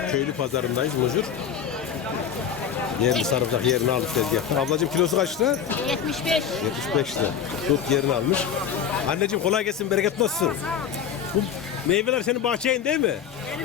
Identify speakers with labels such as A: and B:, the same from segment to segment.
A: köylü pazarındayız Mucur. Yerli sarımsak yerini almış tezgahta. Ablacığım kilosu kaç lira?
B: 75.
A: 75 lira. Tut yerini almış. Anneciğim kolay gelsin, bereketli olsun. Bu meyveler senin bahçeyin değil mi?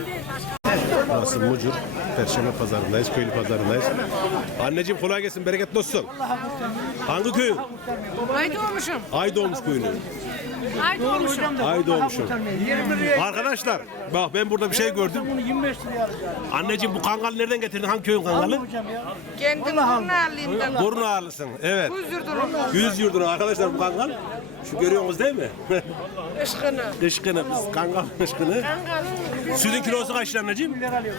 A: Burası Mucur. Perşembe pazarındayız, köylü pazarındayız. Anneciğim kolay gelsin, bereketli olsun. Hangi köyün?
B: Ay doğmuşum.
A: Ay doğmuş köyünün.
B: Ay doğmuşum.
A: Ay doğmuşum. Arkadaşlar bak ben burada bir şey gördüm.
C: Bunu 25 liraya alacağım.
A: Anneciğim bu kangal nereden getirdin? Hangi köyün kangalı?
C: Hocam ya.
B: Kendim Kurnağlı'yımdan.
A: Bornu ağırlısın. Evet.
B: Huzurdur'un
A: 100 yurduna arkadaşlar bu kangal. Şu görüyorsunuz değil mi?
B: ışkını.
A: Işkını, biz kangal ışkını. Sütün kilosu kaç lira anneciğim?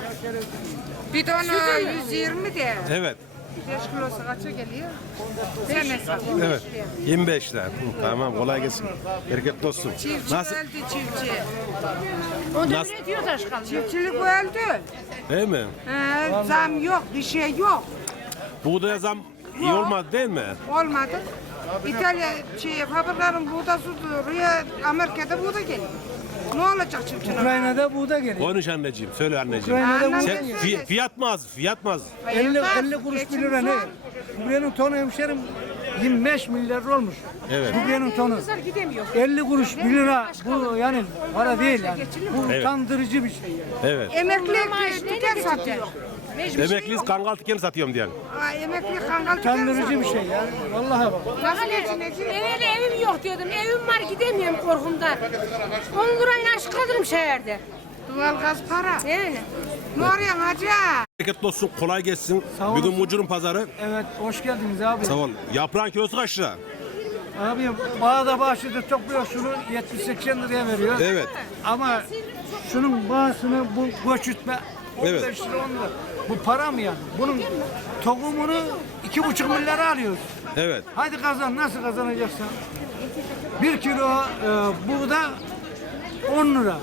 B: Bir tane 120 de.
A: Evet.
B: 5 kilosu kaça geliyor? Sen hesap.
A: Evet. 25 lira. Hı, tamam kolay gelsin. Bereketli olsun.
B: Çiftçi
A: Nasıl?
B: öldü çiftçi.
A: Nasıl?
B: Ne diyor Taşkal? Çiftçilik öldü.
A: Değil mi?
B: Zam yok, bir şey yok.
A: Buğdaya zam iyi olmadı değil mi?
B: Olmadı. İtalya fabrikaların buğdası duruyor, Amerika'da buğda geliyor. Ne olacak çiftçinin?
C: Ukrayna'da buğda geliyor.
A: Konuş anneciğim, söyle anneciğim.
C: Ukrayna'da buğda
A: Sen
C: geliyor.
A: fiyat mı az? Fiyat mı az?
C: 50 kuruş 1 lira ne? Buranın tonu hemşerim 25 milyar olmuş.
A: Evet.
C: Buranın tonu.
B: Gidemiyor.
C: 50 kuruş 1 lira bu yani para değil yani. Bu
A: Evet.
C: utandırıcı bir şey yani.
A: Evet.
B: Emekli tüken satıyor.
A: Emekliyiz kangal tiken satıyorum diyen.
B: Emekli kangal tüken
C: Utandırıcı bir şey yani. Vallahi bak.
B: Nasıl geçinecek?
D: Evvel evim yok diyordum. Evim var gidemiyorum korkumdan. 10 lirayla aşk kalırım şehirde.
B: Doğalgaz para.
D: Yani.
B: Ne arıyorsun hacı?
A: Bereketli olsun, kolay gelsin.
C: Sağ olun.
A: Bugün Mucur'un pazarı.
C: Evet hoş geldiniz abi.
A: Sağ ol. Yaprağın kilosu kaç lira?
C: Abi bağda bahçede topluyor şunu 70-80 liraya veriyor.
A: Evet.
C: Ama şunun bağısını bu göçütme 15
A: Evet.
C: lira 10 lira. Bu para mı yani? Bunun tohumunu 2,5 milyara alıyoruz.
A: Evet.
C: Hadi kazan nasıl kazanacaksın? 1 kilo buğda 10 lira.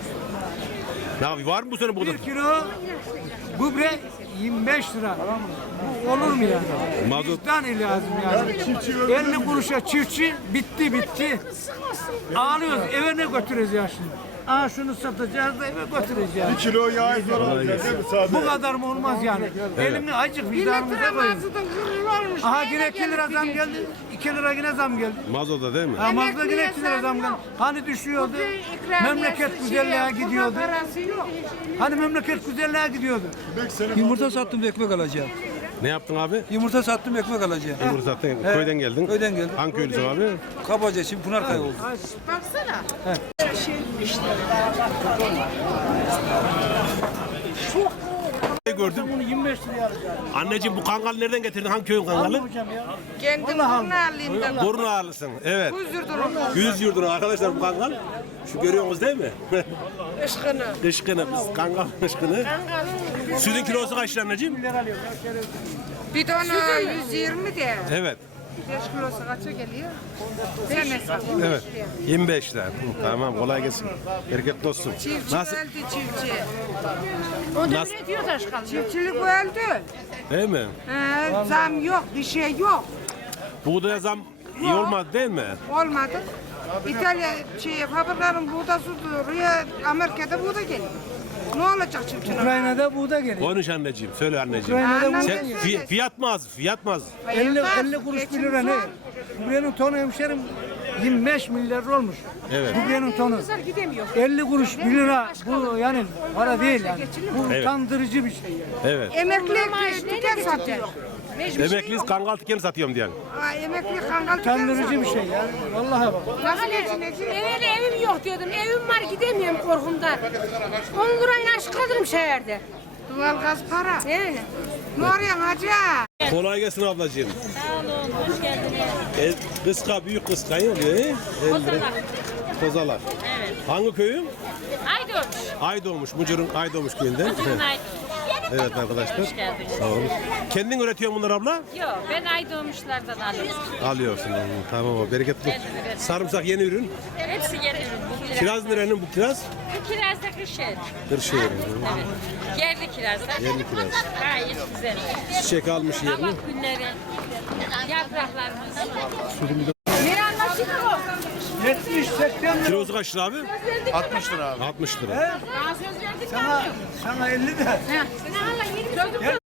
A: Ne abi var mı bu sene burada?
C: 1 kilo gübre 25 lira. Bu olur mu yani?
A: Mazot.
C: Vicdan lazım yani. 50 kuruşa çiftçi bitti. Ağlıyoruz eve ne götüreceğiz ya şimdi? Aa şunu satacağız da eve götüreceğiz.
E: 1 kilo yağ alacağız değil mi Sadi?
C: Bu kadar mı olmaz yani? Elimi acık vicdanımıza koyun.
B: olmuş.
C: Aha yine 2 lira zam geldi. 2 lira yine zam geldi.
A: Mazota değil mi?
C: Ha mazda yine 2 lira zam geldi. Hani düşüyordu? Memleket güzelliğe gidiyordu.
B: Parası yok.
C: Hani memleket güzelliğe gidiyordu.
F: Yumurta sattım da ekmek alacağım.
A: Ne yaptın abi?
F: Yumurta sattım ekmek alacağım.
A: Yumurta sattın. Köyden geldin.
F: Köyden geldim.
A: Hangi köylüsün abi?
F: Kabaca şimdi Pınarkaya oldu.
B: Baksana.
A: Ne gördüm?
C: Bunu 25 liraya alacağım.
A: Anneciğim bu kangal nereden getirdin? Hangi köyün kangalı?
C: Hocam ya.
B: Kendim Kurnağlı'yımdan.
A: Bornu ağırlısın. Evet.
B: Huzurdur'un
A: 100 yurduna arkadaşlar bu kangal. Şu görüyorsunuz değil mi?
B: ışkını.
A: Işkını, biz kangal ışkını. Sütün kilosu kaç lira anneciğim?
B: Bir tane 120 de.
A: Evet.
B: 5 kilosu kaça geliyor? Sen hesap.
A: Evet. 25 lira. Hı, tamam kolay gelsin. Bereketli olsun.
B: Çiftçi
A: Nasıl?
B: öldü çiftçi.
A: Nasıl?
D: Ne diyor Taşkal?
B: Çiftçilik öldü.
A: Değil mi?
B: Zam yok, bir şey yok.
A: Buğdaya zam iyi olmadı değil mi?
B: Olmadı. İtalya fabrikaların buğdası duruyor, Amerika'da buğda geliyor. Ne olacak çiftçinin?
C: Ukrayna'da buğda geliyor.
A: Konuş anneciğim, söyle anneciğim.
C: Ukrayna'da buğda
A: Sen
C: geliyor.
A: fiyat mı az? Fiyat mı az?
C: 50 kuruş 1 lira ne? Buranın tonu hemşerim 25 milyar olmuş.
A: Evet.
C: Buranın tonu.
D: Gidemiyor.
C: 50 kuruş 1 lira bu yani para değil yani. Bu
A: Evet.
C: utandırıcı bir şey yani.
A: Evet.
B: Emekli tüken satıyor.
A: Emekliyiz kangal tiken satıyorum diyen.
B: Emekli kangal tüken
C: Utandırıcı
B: satıyor.
C: bir şey yani. Vallahi bak.
B: Nasıl geçinecek?
D: Evvel evim yok diyordum. Evim var gidemiyorum korkumdan. 10 lirayla aşk kalırım şehirde.
B: Doğalgaz para.
D: Yani.
B: Ne arıyorsun hacı?
A: Kolay gelsin ablacığım.
D: Sağ olun, hoş geldiniz.
A: Kıska, büyük kıskayı oluyor.
D: Kozalak.
A: Kozalak.
D: Evet.
A: Hangi köyün?
D: Aydoğmuş.
A: Aydoğmuş, Mucur'un Aydoğmuş köyünden. Evet arkadaşlar.
D: Hoş geldiniz.
A: Sağ olun. Kendin üretiyor bunlar abla?
D: Yok, ben Aydoğmuşlardan alıyorum.
A: Alıyorsun. Tamam o bereketli.
D: Ben üretiyorum.
A: Sarımsak yeni ürün.
D: Hepsi yeni ürün.
A: Kiraz nerenin bu kiraz?
D: Bu kiraz da kışın.
A: Kırşehir'in.
D: Evet. Yerli kirazlar.
A: Yerli kiraz.
D: Gayet güzel.
A: Çiçek almış yerini.
D: Kabak günleri. Yapraklarımız.
C: 70-80 lira.
A: Kilosu kaç lira abi?
E: 60 lira abi.
A: 60 lira.
D: Daha söz verdik Sana
C: 50 de.
D: Sana Allah